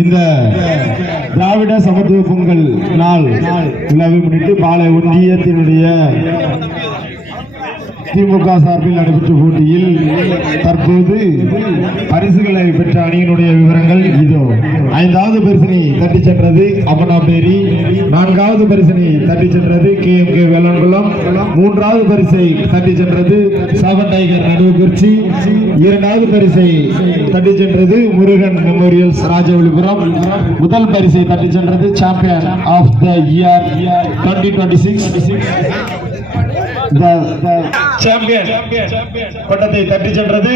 இந்த திராவிட சமத்துவ பொங்கல் நாள் விழாவை முன்னிட்டு பாளை ஒன்றியத்தினுடைய திமுக சார்பில் நடைபெற்ற போட்டியில் தற்போது பரிசுகளை பெற்ற அணியினுடைய விவரங்கள் இதோ. 5வது பரிசினை தட்டி சென்றது அம்மனாபேரி, 4வது பரிசினை தட்டி சென்றது KMK வேளாண்குளம், 3வது பரிசை தட்டி சென்றது 7 டைகர் நடுவுக்குறிச்சி, 2வது பரிசை தட்டி சென்றது முருகன் மெமோரியல்ஸ் ராஜவழிபுரம், முதல் பரிசை தட்டி சென்றது champion of the year 2026 champion பட்டத்தை தட்டி சென்றது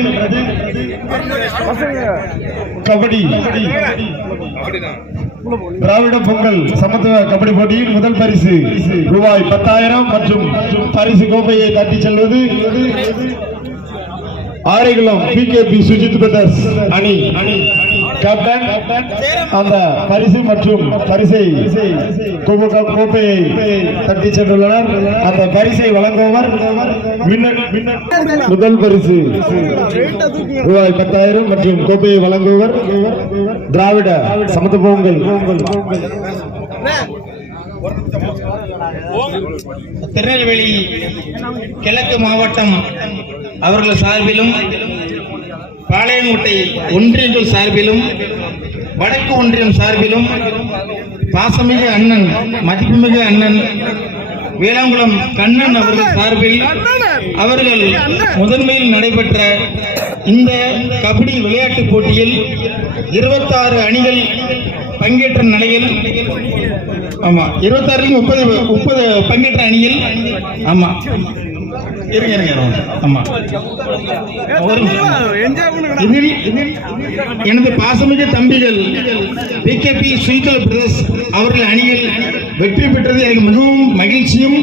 கபடி திராவிட பொங்கல் சமத்துவ கபடி போட்டியில் முதல் பரிசு ரூபாய் 10,000 மற்றும் பரிசு கோப்பையை தட்டி செல்வது ஆரைகுளம் PKP சுஜித் பிரதர்ஸ் அணி கேப்டன். அந்த பரிசு மற்றும் பரிசை கோப்பையை தட்டி சென்றுள்ளனர். அந்த பரிசை வழங்குபவர் முதல் பரிசு ரூபாய் 10,000 மற்றும் கோப்பையை வழங்குபவர் திராவிட சமத்துவ பொங்கல் திருநெல்வேலி கிழக்கு மாவட்டம் அவர்கள் சார்பிலும், பாளையங்கோட்டை ஒன்றியங்கள் சார்பிலும், வடக்கு ஒன்றியம் சார்பிலும் பாசமிகு அண்ணன் மதிப்புமிகு அண்ணன் வேளாங்குளம் கண்ணன் அவர்கள் சார்பில் அவர்கள் முதன்மையில் நடைபெற்ற இந்த கபடி விளையாட்டுப் போட்டியில் 26 அணிகள் பங்கேற்ற நிலையில் 26 பங்கேற்ற அணியில் எனது பாசமிகு தம்பிகள் PKP சுஜித் பிரதர்ஸ் அவர்கள் அணியில் வெற்றி பெற்றது எனக்கு மிகவும் மகிழ்ச்சியும்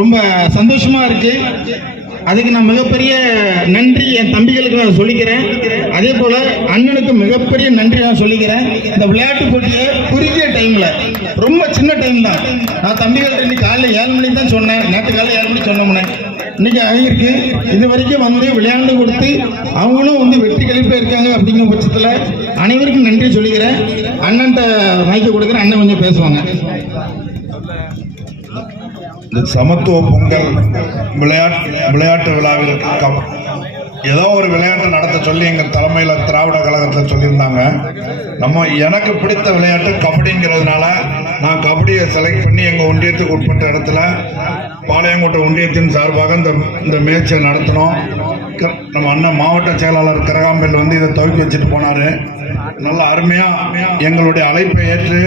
ரொம்ப சந்தோஷமா இருக்கு. அதுக்கு நான் மிகப்பெரிய நன்றி என் தம்பிகளுக்கு நான் சொல்லிக்கிறேன். அதே போல அண்ணனுக்கு மிகப்பெரிய நன்றி நான் சொல்லிக்கிறேன். இந்த விளையாட்டு போட்டியை குறுகிய டைம்ல, ரொம்ப சின்ன டைம் தான். நான் தம்பிகள்கிட்ட இன்னைக்கு காலையில் 7 மணிக்கு தான் சொன்னேன். நேற்று காலையில் 7 மணிக்கு சொன்னோம்னே இன்னைக்கு ஆகியிருக்கு. இது வரைக்கும் வந்து விளையாண்டு கொடுத்து அவங்களும் வந்து வெற்றி கழிப்பா இருக்காங்க. அப்படிங்கிற பட்சத்தில் அனைவருக்கும் நன்றி சொல்லிக்கிறேன். அண்ணன்ட்ட வாய்க்க கொடுக்குறேன். அண்ணன் கொஞ்சம் பேசுவாங்க. இந்த சமத்துவ பொங்கல் விளையாட்டு விழாவில் ஏதோ ஒரு விளையாட்டு நடத்த சொல்லி எங்கள் தலைமையில் திராவிட கழகத்தை சொல்லியிருந்தாங்க. எனக்கு பிடித்த விளையாட்டு கபடிங்கிறதுனால நான் கபடியை செலக்ட் பண்ணி எங்கள் ஒன்றியத்துக்கு உட்பட்ட இடத்துல பாளையங்கோட்டை ஒன்றியத்தின் சார்பாக இந்த மேட்சை நடத்தினோம். நம்ம அண்ணன் மாவட்ட செயலாளர் கரகாம்பேல் வந்து இதை துவக்கி வச்சுட்டு போனார். நல்ல அருமையாக எங்களுடைய அழைப்பை ஏற்று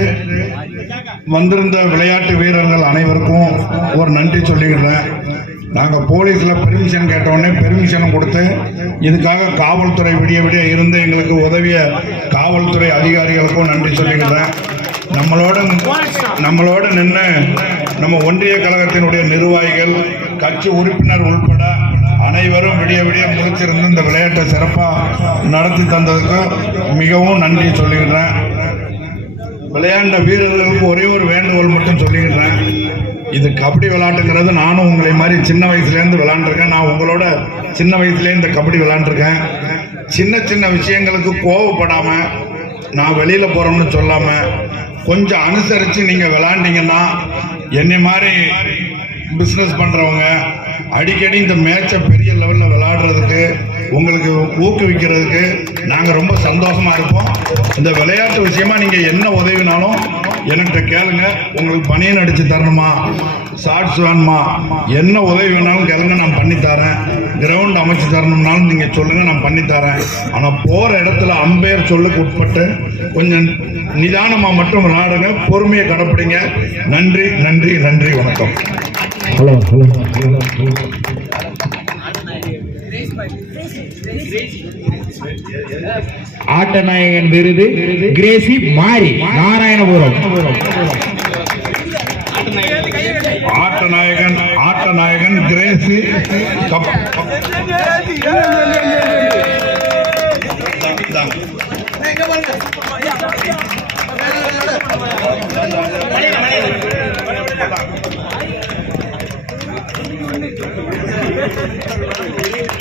வந்திருந்த விளையாட்டு வீரர்கள் அனைவருக்கும் ஒரு நன்றி சொல்லிக்கிறேன். நாங்கள் போலீஸில் பெர்மிஷன் கேட்டோடனே பெர்மிஷனும் கொடுத்து இதுக்காக காவல்துறை விடிய விடிய இருந்து எங்களுக்கு உதவிய காவல்துறை அதிகாரிகளுக்கும் நன்றி சொல்லிக்கிறேன். நம்மளோட நின்று நம்ம ஒன்றிய கழகத்தினுடைய நிர்வாகிகள், கட்சி உறுப்பினர் உள்பட அனைவரும் விடிய விடிய முடிச்சிருந்து இந்த விளையாட்டை சிறப்பாக நடத்தி தந்ததுக்கு மிகவும் நன்றி சொல்லிக்கிறேன். விளையாண்ட வீரர்களுக்கு ஒரே ஒரு வேண்டுகோள் மட்டும் சொல்லிக்கிறேன். இது கபடி விளையாட்டுங்கிறது நானும் உங்களை மாதிரி சின்ன வயசுலேருந்து விளையாண்டுருக்கேன். நான் உங்களோட சின்ன வயசுலேயே இந்த கபடி விளையாண்டுருக்கேன். சின்ன சின்ன விஷயங்களுக்கு கோவப்படாமல், நான் வெளியில் போகிறோம்னு சொல்லாமல் கொஞ்சம் அனுசரித்து நீங்கள் விளையாண்டிங்கன்னா என்னை மாதிரி பிஸ்னஸ் பண்ணுறவங்க அடிக்கடி இந்த மேட்சை பெரிய லெவலில் விளையாடுறதுக்கு உங்களுக்கு ஊக்குவிக்கிறதுக்கு நாங்கள் ரொம்ப சந்தோஷமாக இருப்போம். இந்த விளையாட்டு விஷயமா நீங்கள் என்ன உதவினாலும் என்கிட்ட கேளுங்க. உங்களுக்கு பனியன் அடித்து தரணுமா, ஷார்ட்ஸ் வேணுமா, என்ன உதவி வேணாலும் கேளுங்க, நான் பண்ணித்தரேன். கிரவுண்ட் அமைச்சு தரணும்னாலும் நீங்கள் சொல்லுங்கள், நான் பண்ணித்தரேன். ஆனால் போகிற இடத்துல அம்பையர் சொல்லுக்கு உட்பட்டு கொஞ்சம் நிதானமாக மட்டும் விளையாடுங்க, பொறுமையை கடைப்பிடிங்க. நன்றி நன்றி நன்றி, வணக்கம். ஆட்டநாயகன் விருது கிரேசி மாரி நாராயணபுரம். ஆட்டநாயகன் கிரேசி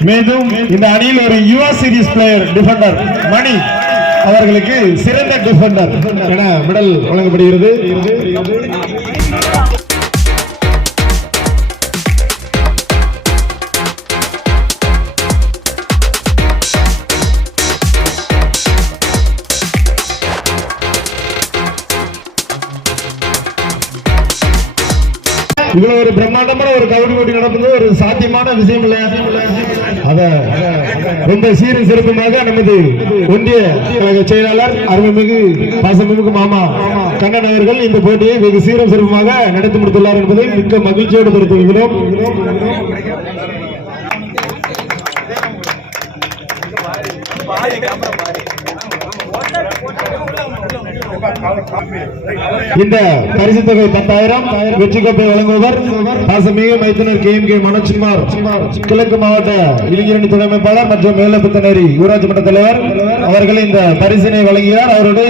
மேலும் இந்த அணியில் ஒரு யுவ சீரிஸ் பிளேயர் டிஃபெண்டர் மணி அவர்களுக்கு சிறந்த டிஃபெண்டர் என மெடல் வழங்கப்படுகிறது. இவ்வளவு ஒரு பிரம்மாண்டமான ஒரு கபடி போட்டி நடப்பது ஒரு சாத்தியமான விஷயம் இல்லையா? அத ரொம்ப சீரும் சிறப்புமாக நமது ஒன்றிய கழக செயலாளர் அருள்மிகு பாசமிகு மாமா கண்ணன் அவர்கள் இந்த போட்டியை வெகு சீரும் சிறப்புமாக நடத்தி முடித்துள்ளார் என்பதை மிக்க மகிழ்ச்சியோடு தெரிவித்துள்ளோம். இந்த பரிசு தொகை 10,000 வெற்றி கோப்பை வழங்குவர் பாசமிகு மைத்துனர் KMK மனோஜ்குமார், கிழக்கு மாவட்ட இளைஞரணி துணை அமைப்பாளர் மற்றும் மேலப்புத்தனரி ஊராட்சி மன்ற தலைவர் அவர்கள் இந்த பரிசினை வழங்குகிறார். அவருடைய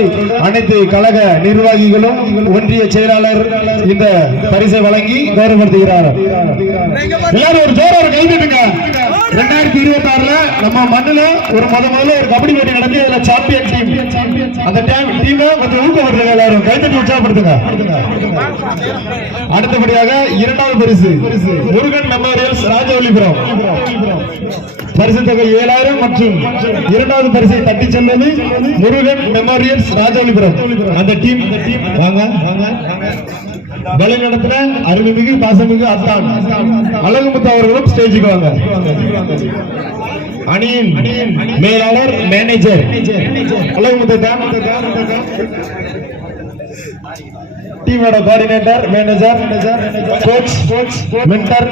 அனைத்து கழக நிர்வாகிகளும் ஒன்றிய செயலாளர் இந்த பரிசை வழங்கி கௌரவப்படுத்துகிறார். எல்லாரும் ஒரு ஜோர ஒரு கைவிட்டுங்க. 2026 நம்ம மண்ணுல ஒரு முதல்ல ஒரு கபடி போட்டி நடத்தி அதுல சாம்பியன் டீம், அந்த டீமை கொஞ்சம் ஊக்கப்படுத்துங்க. எல்லாரும் கைத்தட்டி உற்சாகப்படுத்துங்க. அடுத்தபடியாக இரண்டாவது பரிசு முருகன் மெமோரியல்ஸ் ராஜவல்லிபுரம், பரிசு தொகை 7,000 மற்றும் இரண்டாவது பரிசை தட்டி சென்றது முருகன் மெமோரியல்ஸ் ராஜவல்லிபுரம். அந்த டீம் வாங்க. வழி நடத்தின அருள்மிகு பாசமிகு அத்தான் அழகுமுத்து அவர்களும் ஸ்டேஜுக்கு வாங்க. அணியின் மேலாளர் மேனேஜர் அழகுமுத்து தான், டீமோட கோஆர்டினேட்டர் மேனேஜர் கோச் மென்டர்.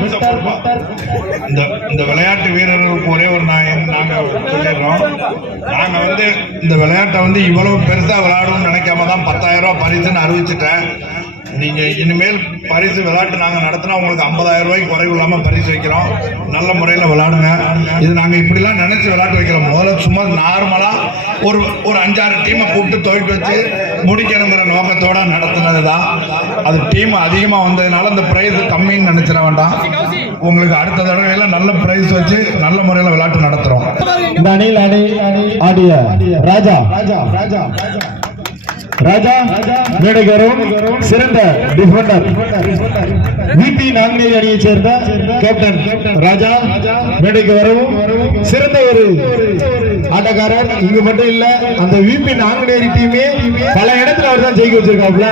இந்த விளையாட்டு வீரர்களுக்கு ஒரே ஒரு நாங்க சொல்லிடுறோம். நாங்க இந்த விளையாட்டை இவ்வளவு பெருசா விளையாடணும்னு நினைக்காம தான் 10,000 ரூபாய் பரிசுன்னு அறிவிச்சுட்டேன். நீங்க இனிமேல் பரிசு விளையாட்டு நாங்க நடத்தினா உங்களுக்கு 50,000 ரூபாய்க்கு குறைவு இல்லாம பரிசு வைக்கிறோம். நல்ல முறையில விளையாடுங்க. இது நாங்க இப்படிலாம் நினைச்சு விளையாட்டு வைக்கிறோம். முதல்ல சும்மா நார்மலா ஒரு 5-6 டீமை கூப்பிட்டு துவக்கி வச்சு முடிக்கணுங்கிற நோக்கத்தோட நடத்தினதுதான். அது டீம் அதிகமா வந்ததுனால இந்த பிரைஸ் கம்மின்னு நினைச்சிட வேண்டாம். உங்களுக்கு அடுத்த தடவையில நல்ல பிரைஸ் வச்சு நல்ல முறையில விளையாட்டு நடத்துறோம். இந்த அணியில் ஆடிய ராஜா மேடைக்கு வரும் சிறந்த டிஃபெண்டர் VP நாங்குநேரி அணியைச் சேர்ந்த கேப்டன் ராஜா மேடைக்கு வரவும் சிறந்த ஒரு ஆட்டக்காரர். இங்கு மட்டும் இல்ல, அந்த VP நாங்குநேரி டீமே பல இடத்துல அவர் தான் ஜெயிக்க வச்சிருக்காப்ல.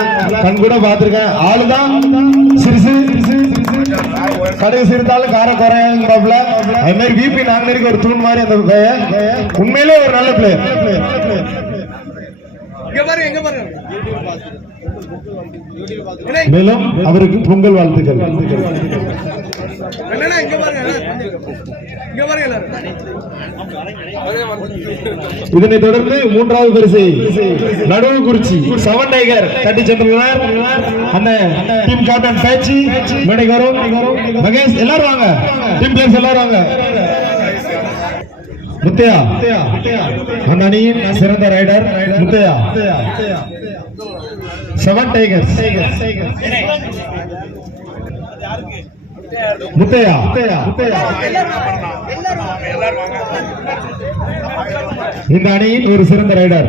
கண் கூட பார்த்திருக்கேன். ஆளுதான் சிறுசு கடை சிறுத்தாலும் கார குறையாப்ல. அது மாதிரி VP நாங்குநேரிக்கு ஒரு தூண் மாதிரி அந்த உண்மையிலே ஒரு நல்ல பிளேயர். மேலும் அவருக்கு பொங்கல் வாழ்த்துக்கள். இதனைத் தொடர்ந்து மூன்றாவது பரிசை நடுவுக்குறிச்சி 7 டைகர் தட்டி சென்றுள்ளனர். அந்த டீம் கேப்டன் பேச்சு மேடைக்கு வரும். மகேஷ் எல்லாரும் வாங்க, டீம் பிளேயர்ஸ் எல்லாரும் வாங்க. முத்தையா அந்த அணியின் சிறந்த ரைடர் முத்தையா 7 டைகர்ஸ் முத்தையா இந்த அணியின் ஒரு சிறந்த ரைடர்.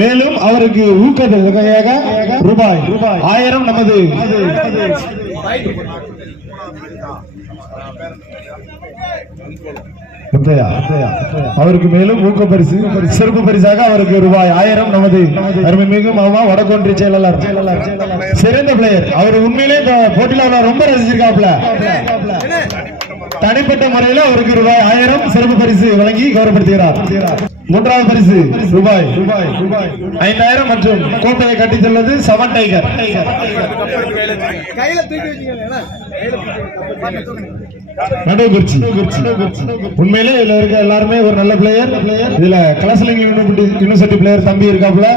மேலும் அவருக்கு ஊக்கத்தொகையாக ரூபாய் 1000 நமது அவருக்கு மேலும் ஊக்க பரிசு சிறப்பு பரிசாக அவருக்கு ரூபாய் 1000 நமது அருமைமிகு மாமா வடகொன்றிய செயலாளர் சிறந்த பிளேயர். அவர் உண்மையிலே போட்டியில ரொம்ப ரசிச்சிருக்காப்ல. தனிப்பட்ட முறையில் அவருக்கு ரூபாய் 1000 சிறப்பு பரிசு வழங்கி கௌரவப்படுத்துகிறார். மூன்றாவது பரிசு ரூபாய் 5,000 மற்றும் கோப்பையை கட்டிச் செல்வது 7 டைகர். நடுவுக்குறிச்சி உண்மையிலே இதுல இருக்க எல்லாருமே ஒரு நல்ல பிளேயர். இதுல கலசலிங் யூனிவர்சிட்டி பிளேயர் தம்பி இருக்காப்புல.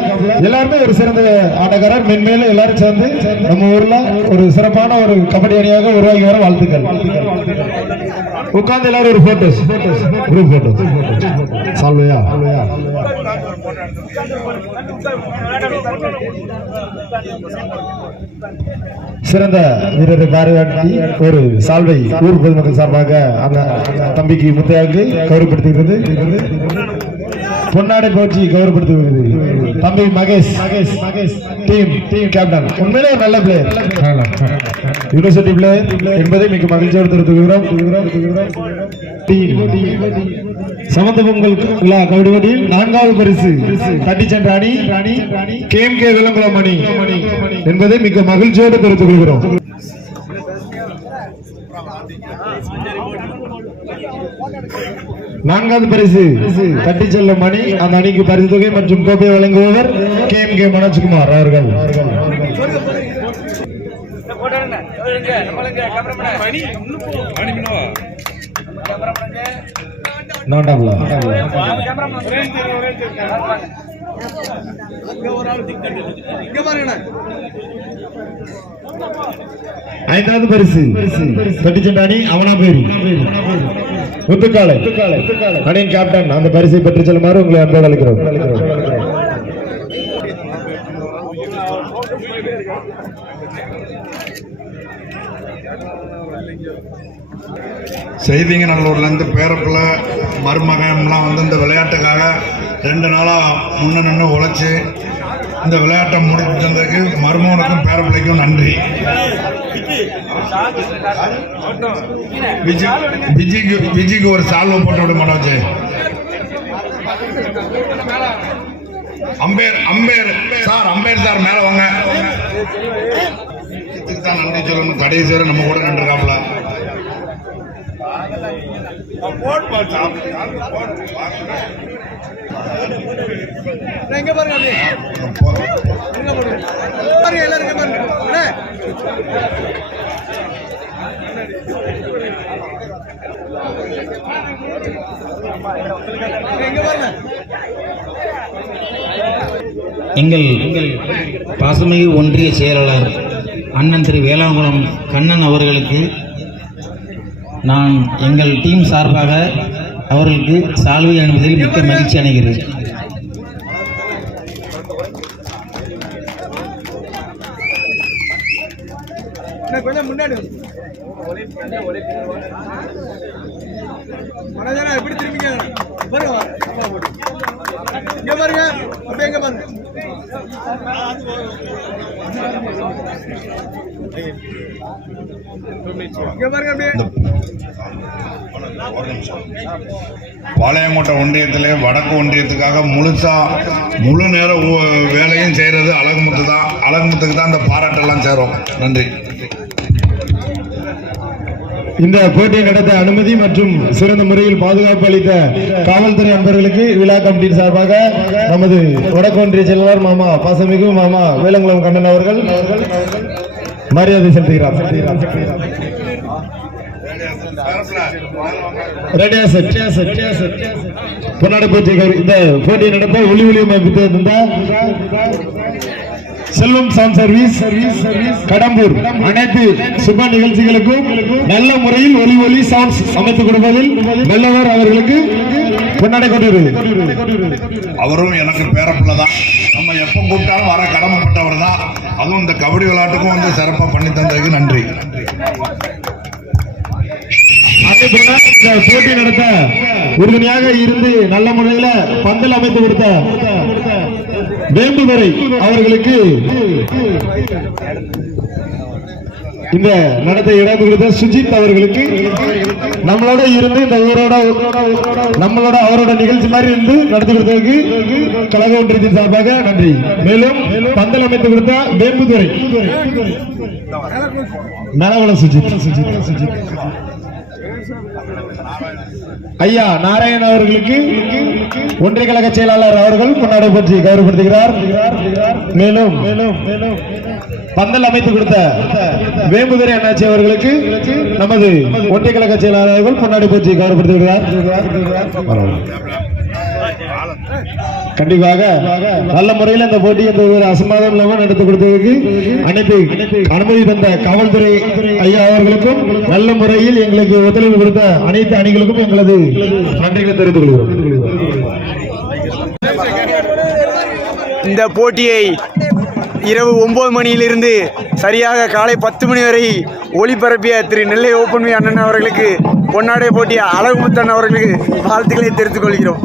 எல்லாருமே ஒரு சிறந்த ஆட்டக்காரர். மென்மேலும் எல்லாரும் சேர்ந்து நம்ம ஊர்ல ஒரு சிறப்பான ஒரு கபடி அணியாக உருவாகி வர வாழ்த்துக்கள். உட்கார்ந்து எல்லாரும் ஒரு போட்டோஸ் குரூப் போட்டோஸ் சால்வையா சிறந்த வீரரை பாராட்டி ஒரு சால்வை ஊர் பொதுமக்கள் சார்பாக அந்த தம்பிக்கு முத்தையாவுக்கு கௌரவப்படுத்துகிறது. பொன்னாடை போற்றி கௌரவப்படுத்துகிறது தம்பி மகேஷ் டீம் கேப்டன். உண்மையிலே ஒரு நல்ல பிளேயர், யூனிவர்சிட்டி பிளேயர் என்பதை மிக மகிழ்ச்சியோடு தெரிவித்துக்கிறோம். சமந்த பொங்கல் விழா கபடி போட்டியில் 4வது பரிசு தட்டி சென்ற அணி KMK விளங்குளம் அணி என்பதை மிக மகிழ்ச்சியோடு தெரிவித்துக் கொள்கிறோம். நான்காவது பரிசு தட்டி செல்லும் அணி, அந்த அணிக்கு பரிசு தொகை மற்றும் கோப்பை வழங்குபவர் KMK மனோஜ்குமார் அவர்கள். ஐந்தாவது பரிசு தட்டி சென்ற அணி அவனாபேரி முத்துக்காலை அணியின் கேப்டன் அந்த பரிசை பெற்றுச் செல்லுமாறு உங்களை அன்போடு அழைக்கிறோம். செய்திங்கநல்லூர்ல இருந்து பேரப்புல மருமகன்லாம் வந்து இந்த விளையாட்டுக்காக 2 நாளா முன்ன நின்று உழைச்சு இந்த விளையாட்டை முடிச்சதுக்கு மருமகனுக்கும் பேரப்பிள்ளைக்கும் நன்றி. விஜிக்கு ஒரு சால்வை போட்டு விட மனோஜ். அம்பேர் சார் மேல வாங்க. இதுக்கு தான் நன்றி சொல்லணும். கடைசி நம்ம கூட நின்றுக்காப்ல. எங்கள் பாசமிகு ஒன்றிய செயலாளர் அண்ணன் திரு வேளாங்குளம் கண்ணன் அவர்களுக்கு நான் எங்கள் டீம் சார்பாக அவர்களுக்கு சால்வை அணிவதில் மிக்க மகிழ்ச்சி அடைகிறேன். எப்படி திரும்பிங்க பாருங்க, அப்படியே எங்க பாருங்க. பாளையங்கோட்டை ஒன்றியத்திலே வடக்கு ஒன்றியத்துக்காக முழு நேர வேலையும் செய்யறது அழகுமுத்துக்கு தான் இந்த பாராட்டெல்லாம் சேரும். நன்றி. இந்த போட்டியை நடத்த அனுமதி மற்றும் சிறந்த முறையில் பாதுகாப்பு அளித்த காவல்துறை அன்பர்களுக்கு விழா கமிட்டியின் சார்பாக நமது வடக்கு ஒன்றிய செயலாளர் மாமா பாசமிகு மாமா வேளாங்குளம் கண்ணன் அவர்கள் மரியாதை செலுத்துகிறார். பொன்னாடை போட்டி இந்த போட்டியை நடத்த ஒளி அமைப்பு செல்வம் சவுண்ட் சர்வீஸ் கடம்பூர் அனைத்து சுப நிகழ்ச்சிகளுக்கும் நல்ல முறையில் ஒலி சவுண்ட்ஸ் அமைத்துக் கொடுப்பதில் நல்லவர் அவர்களுக்கு பொன்னாடை கொண்டிருக்கிறது. அவரும் எனக்கு பேரப்பிள்ளைதான். நம்ம எப்ப கூப்பிட்டாலும் வர கடமைப்பட்டவர் தான். அதுவும் இந்த கபடி விளையாட்டுக்கும் வந்து சிறப்பா பண்ணி தந்ததுக்கு நன்றி. போட்டி நடத்த உறுதுணையாக இருந்து நல்ல முறையில் பந்தல் அமைத்து கொடுத்த வேம்புதுரை அவர்களுக்கு இந்த நடத்தை இடம் கொடுத்த சுஜித் அவர்களுக்கு நம்மளோட இருந்து இந்த ஊரோட அவரோட நிகழ்ச்சி மாதிரி இருந்து நடத்தி கொடுத்ததுக்கு கழக ஒன்றியத்தின் சார்பாக நன்றி. மேலும் பந்தல் அமைத்து கொடுத்த வேம்புதுரை நலவள சுஜித் ஐயா நாராயணன் அவர்களுக்கு ஒன்றிய கழக செயலாளர் அவர்கள் பொன்னாடை பற்றி கௌரவப்படுத்துகிறார். மேலும் பந்தல் அமைத்து கொடுத்த வேம்புதுரை அண்ணாச்சி அவர்களுக்கு நமது ஒன்றிய கழக செயலாளர்கள் பொன்னாடை பற்றி கௌரவப்படுத்துகிறார். கண்டிப்பாக நல்ல முறையில் இந்த போட்டி எந்த ஒரு அசம்பாதம் இல்லாமல் நடத்தி கொடுத்ததற்கு அனைத்து அனுமதி தந்த காவல்துறை ஐயா அவர்களுக்கும் நல்ல முறையில் எங்களுக்கு ஒத்துழைப்பு கொடுத்த அனைத்து அணிகளுக்கும் எங்களது நன்றிகளை தெரிவித்துக் கொள்கிறோம். இந்த போட்டியை இரவு 9 மணியிலிருந்து சரியாக காலை 10 மணி வரை ஒளிபரப்பிய திரு நெல்லை ஓப்பன்வே அண்ணன் அவர்களுக்கு பொன்னாடை போட்டிய அழகுமுத்தன் அவர்களுக்கு வாழ்த்துக்களை தெரிவித்துக் கொள்கிறோம்.